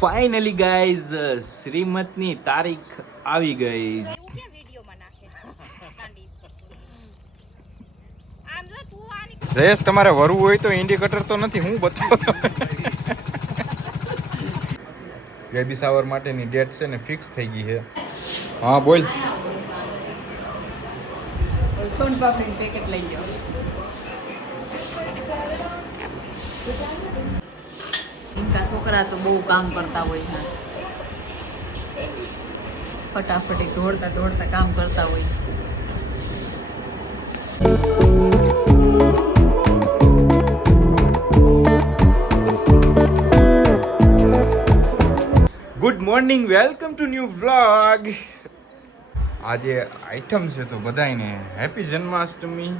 Finally guys શ્રીમતની તારીખ આવી ગઈ. એવું ક્યાં વિડીયોમાં નાખે ગાંડી આમ જો તું આની જયેશ તમારે વરવું હોય તો ઇન્ડિકેટર તો નથી હું બતાવો બેબી સાવર માટેની ડેટ છે ને ફિક્સ થઈ ગઈ છે. હા બોલ. સોન પાપડીનું પેકેટ લઈ જાઓ ઇનકા છોકરા તો બહુ કામ કરતા હોય છે. ફટાફટ દોડતા દોડતા કામ કરતા હોય. Good morning welcome to new vlog આજે આઈટમ છે તો બધાયને હેપી જન્માષ્ટમી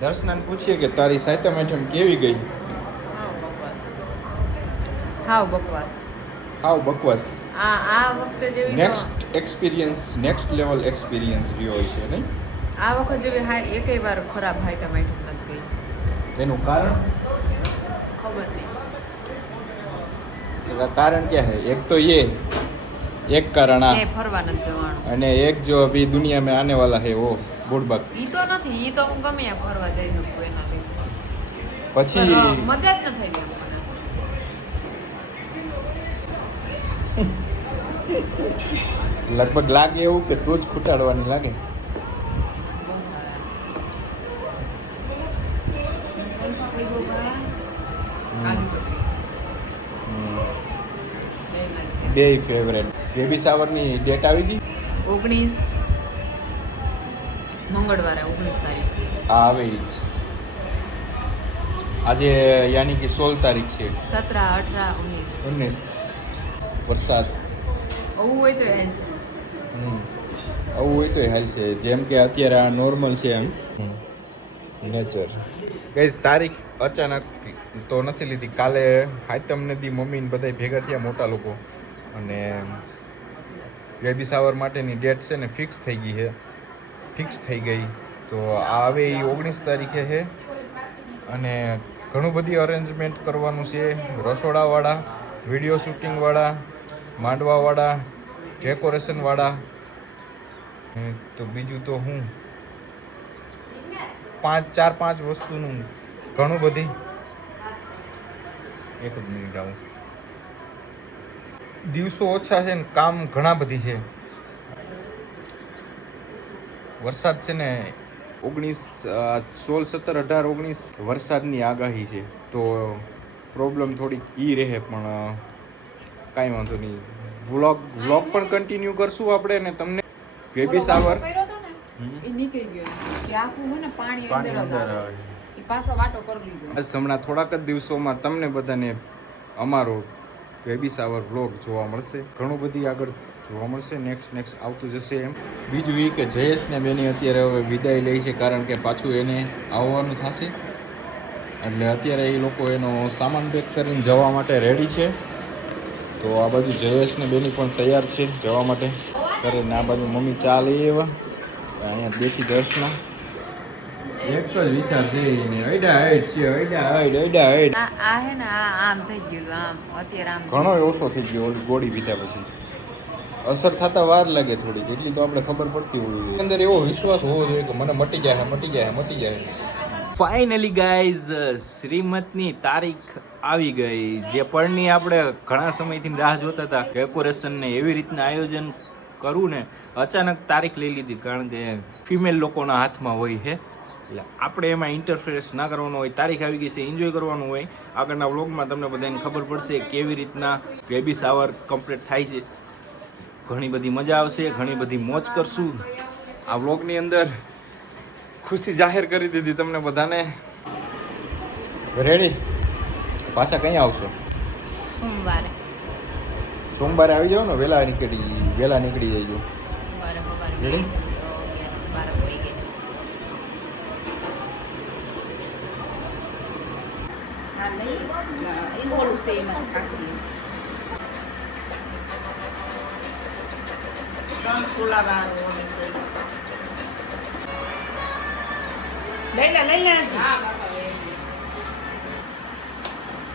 દર્શનાને પૂછીએ કે તારી સાતમ આઈટમ કેવી ગઈ? હાવ બકવાસ. હાવ બકવાસ. આ આ વખતે જેવી next experience next level experience રહ્યો હોય છે નહીં? આ વખત જેવી હા એકેય વાર ખરાબ હાઈ ટમેટો નથી ગઈ. એનું કારણ? ખબર નહીં. કારણ ક્યાં હે એક તો એ એક કારણ આ. ફરવા જવાનું. અને એક જો અભી દુનિયા મે આને વાલા હે ઓ બુડબક. ઈ તો નથી ઈ તો હું ગમે ફરવા જઈ કોઈ એના લીધે. પછી મજા જ ન થઈ ગઈ લગભગ લાગે એવું કે તું જ ખૂટાડવાની લાગે. બે ફેવરેટ બેબી સાવરની ડેટ આવી ગઈ? ઓગણીસ. મંગળવારે ઓગણીસ તારીખ. આવે જ. આજે યાની કે સોળ તારીખ છે. સતરા અઠરા ઓગણીસ. ઉન્નીસ વરસાદ. આવું હોય તો એન આવું હોય તો હાલ છે. જેમ કે અત્યારે આ નોર્મલ છે એમ. નેચર ગઈ તારીખ અચાનક તો નથી લીધી. કાલે હાતમ નદી મમ્મી ને બધા ભેગા થયા મોટા લોકો. અને બેબી સાવર માટેની ડેટ છે ને ફિક્સ થઈ ગઈ છે. ફિક્સ થઈ ગઈ. તો આવે એ ઓગણીસ તારીખે છે. અને ઘણું બધી અરેન્જમેન્ટ કરવાનું છે. રસોડાવાળા વીડિયો શૂટિંગવાળા માંડવાવાળા, ડેકોરેશનવાળા તો બીજું તો હું. પાંચ, ચાર, પાંચ વસ્તુનું ઘણું બધી. એક જ મિનિટ આવું. દિવસો ઓછા છે ને, કામ ઘણા બધી છે. વરસાદ છે ને, ઓગણીસ સોળ, સત્તર, અઢાર, ઓગણીસ વરસાદની આગાહી છે. તો પ્રોબ્લેમ થોડીક ઈ રહે પણ કાંઈ વાંધો નહીં. વ્લોગ વ્લોગ પણ કન્ટિન્યુ કરશું આપણે ને તમને. બેબી સાવર એ નીકળી ગયો. એ આખું હોય ને પાણી પાણી અંદર જ અંદર આવે. આવે. એ પાછો વાટો કરી લીધો. બસ હમણાં થોડાક જ દિવસોમાં તમને બધાને અમારો બેબી સાવર વ્લોગ જોવા મળશે. ઘણું બધી આગળ જોવા મળશે. નેક્સ્ટ નેક્સ્ટ આવતું જશે એમ. બીજું એ કે જયેશને બેની અત્યારે હવે વિદાય લે છે કારણ કે પાછું એને આવવાનું થશે. એટલે અત્યારે એ લોકો એનો સામાન પેક કરીને જવા માટે રેડી છે. તો આ બાજુ જયેશ ને બેની પણ તૈયાર છે જવા માટે. ઘરે ને આ બાજુ મમ્મી ચા લઈ આવ્યા અહીંયા બેઠી દર્શના. એક જ વિચાર છે એને અડા હાઈટ છે અડા હાઈટ અડા હાઈટ આ આ હે ને આ આમ થઈ ગયું આમ અત્યારે આમ. ઘણો ઓછો થઈ ગયો ઓલી ગોળી પીધા પછી. અસર થતા વાર લાગે થોડીક એટલી તો આપણે ખબર પડતી હોવી જોઈએ અંદર એવો વિશ્વાસ હોવો જોઈએ કે મને મટી જાય મટી જાય મટી જાય. ફાઇનલી ગાઈઝ શ્રીમતની તારીખ આવી ગઈ. જે પળની આપણે ઘણા સમયથી રાહ જોતા હતા ડેકોરેશનને એવી રીતના આયોજન કરવું ને, અચાનક તારીખ લઈ લીધી કારણ કે ફિમેલ લોકોના હાથમાં હોય છે. એટલે આપણે એમાં ઇન્ટરફેરન્સ ના કરવાનો હોય, તારીખ આવી ગઈ છે એન્જોય કરવાનું હોય. આગળના વ્લોગમાં તમને બધાને ખબર પડશે કેવી રીતના બેબી સાવર કમ્પ્લીટ થાય છે. ઘણી બધી મજા આવશે, ઘણી બધી મોજ કરશું. આ વ્લોગની અંદર ખુશી જાહેર કરી દીધી તમને બધાને. રેડી પાછા ક્યાં આવશો? સોમવારે. સોમવારે આવી જાવ ને વહેલા નીકળી વહેલા નીકળી જઈજો લઈ લે. લઈ લે હા બાપા લઈ નથી તને દાટ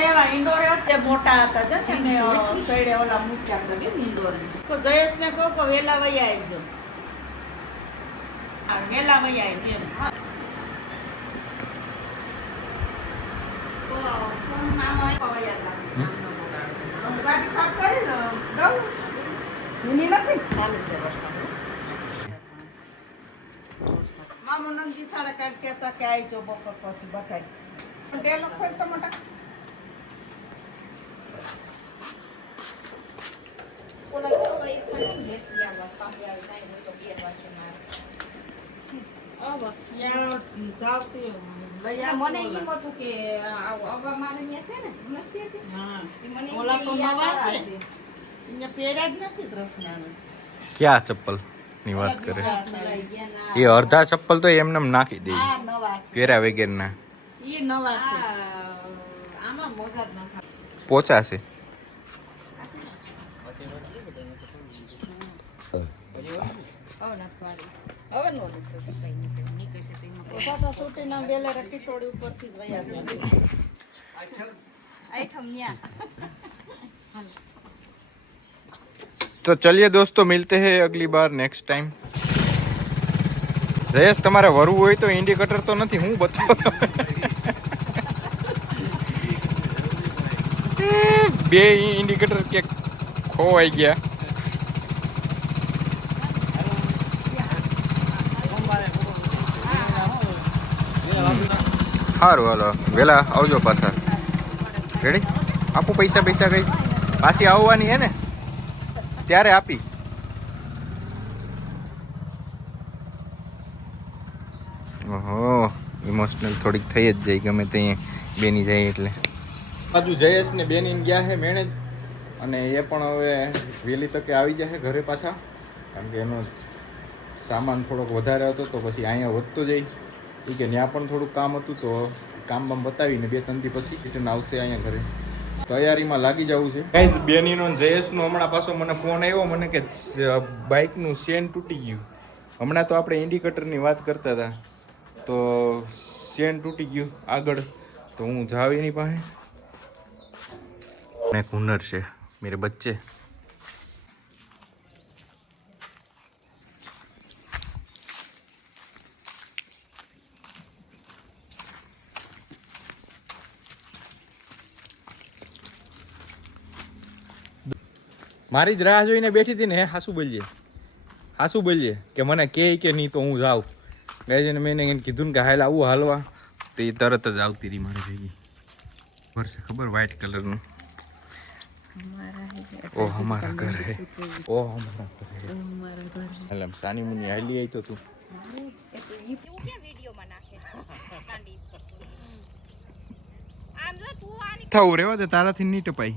હતા મોટા હતા છે ને કહો વેલા વેલા સાફ કરી દઉં. જૂની નથી. ચાલુ છે વરસાદ મામો નંદ સાડા કાઢ કહેતા કે આવજો બપોર પછી બતાવી પણ ટેલો ખોલ તો મોટા ઓલા કેવો એ ખાલી લેતી આવવા પાસે આવી જાય નહીં તો બે વાગે મારે ત્યાં જાવતી લઈ ના, આવો મને એમ હતું કે આ મારે છે ને નથી હતી? હા. એ મને ઓલા તો નવા છે છે. અહીંયા પહેર્યા જ નથી દ્રષ્ણાને ક્યાં ચપ્પલની વાત કરે. એ અડધા ચપ્પલ તો એમને એમ નાખી દે. આ નવા છે પહેર્યા વગેરેના. એ નવા છે આમાં મોજા જ ના. પોચા છે तो चलिए दोस्तों मिलते हैं अगली बार नेक्स्ट ટાઈમ જયેશ તમારે વરવું હોય તો ઇન્ડિકેટર તો નથી હું બતાવો તમે બે ઇન્ડિકેટર કે ખોવાઈ ગયા સારું હાલો. વેલા આવજો પાછા. રેડી આપું પૈસા પૈસા કઈ? પાછી આવવાની હે ને? ત્યારે આપી. ઓહો ઇમોશનલ થોડીક થઈ જ જાય, ગમે તે બેની જાય એટલે. બાજુ જયેશ ને બેની ગયા છે મેણે અને એ પણ હવે વહેલી તકે આવી જશે ઘરે પાછા. કારણ કે એનો સામાન થોડોક વધારે હતો, તો પછી અહીંયા વધતો જાય. એ કે ત્યાં પણ થોડુંક કામ હતું તો કામ બામ બતાવીને બે ત્રણ દી પછી રિટર્ન આવશે અહીંયા ઘરે. તૈયારીમાં લાગી જવું છે. ગાઈઝ બેનીનો જયેશનો હમણાં પાછો મને ફોન આવ્યો મને કે બાઇકનું સેન તૂટી ગયું. હમણાં તો આપણે ઇન્ડિકેટરની વાત કરતા હતા. તો સેન તૂટી ગયું આગળ. તો હું જાવ એની પાસે. એક હુનર છે મેરે બચ્ચે. મારી જ રાહ જોઈને બેઠી હતી ને હે હાસુ બોલીએ હાસું બોલીએ કે મને કે કે નહીં તો હું જાઉં. ગાયજીને મેં એને કીધું ને કે હાલ આવું હાલવા. તો એ તરત જ આવતી રહી મારી ભેગી. વર્ષે ખબર વ્હાઈટ કલરનું ઓ અમારા ઘર હે ઓ અમારા ઘર. હે એટલે સાની મુની હાલી આવી તો તું. થવું રેવા દે તારાથી નહીં ટપાઈ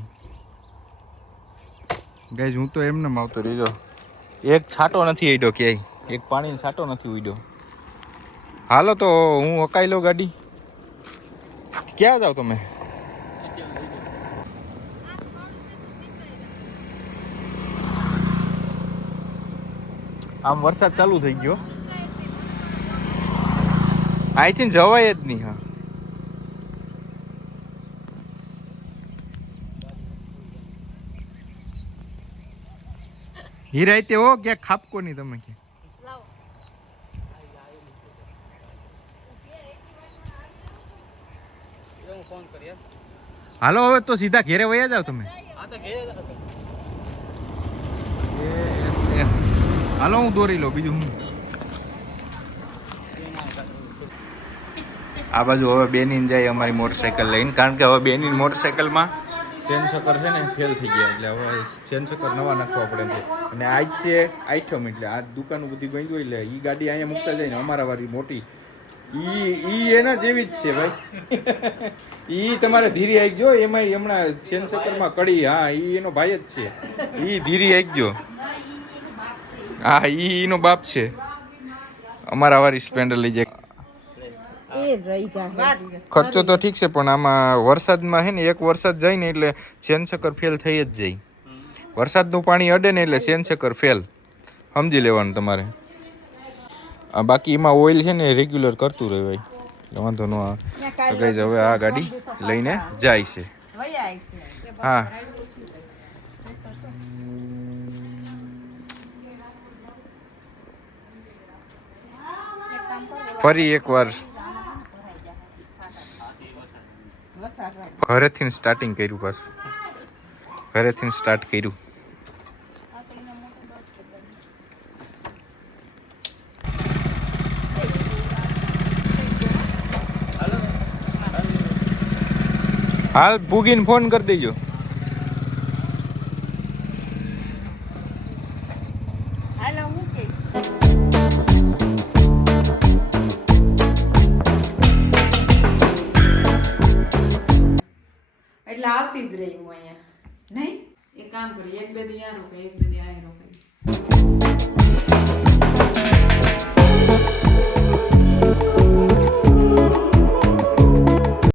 ગાઈઝ હું તો એમને આવતો રહીજો એક છાંટો નથી ઉડ્યો ક્યાંય. એક પાણીનો છાંટો નથી ઉડ્યો હાલો તો હું અકાઈ લો ગાડી. ક્યાં જાઓ તમે? આમ વરસાદ ચાલુ થઈ ગયો. આઈ થિંક જવાય જ નહીં, હા. હીરાઈ તે હો ક્યાંક ખાપકો નહીં તમે કે. હાલો, હવે તો સીધા ઘેરે વયા જાવ તમે. હાલો, હું દોરી લો બીજું હું. આ બાજુ હવે બેનીન જાય અમારી મોટરસાઇકલ લઈને, કારણ કે હવે બેનીન મોટરસાઇકલમાં ચેન ચક્કર છે ને ફેલ થઈ ગયા. એટલે હવે ચેન ચક્કર નવા નાખવા પડે છે. અને આજ છે આઈટમ એટલે આ દુકાનો બધી હોય એટલે એ ગાડી અહીંયા મૂકતા જાય ને, અમારા વાળી મોટી. ઈ ઈ એના જેવી જ છે ભાઈ. ઈ તમારે ધીરી આઈજો એમાં હમણાં ચેન સકરમાં કડી, હા, ઈ એનો ભાઈ જ છે. ઈ ધીરી આઈજો હા, ઈ એનો બાપ છે. અમારા વાળી સ્પ્લેન્ડર લઈ જાય. એ રહી જાય. ખર્ચો તો ઠીક છે પણ આમાં વરસાદમાં હે ને એક વરસાદ જાય ને એટલે સેનસકર ફેલ થઈ જ જાય. વરસાદનું પાણી અડે ને એટલે સેનસકર ફેલ. સમજી લેવાનું તમારે. આ બાકી એમાં ઓઇલ છે ને રેગ્યુલર કરતું રહેવાય. એટલે વાંધો ન આવે. હવે આ ગાડી લઈને જાય છે. હા. ફરી એકવાર વરસાદ ઘરેથી સ્ટાર્ટિંગ કર્યું પાછું. ઘરેથી સ્ટાર્ટ કર્યું. હાલ ભૂગીને ફોન કરી દેજો. હું અહીંયા. નહીં? એક કામ કરીએ એક બે દી આ રોકાય એક બે દી આ રોકાય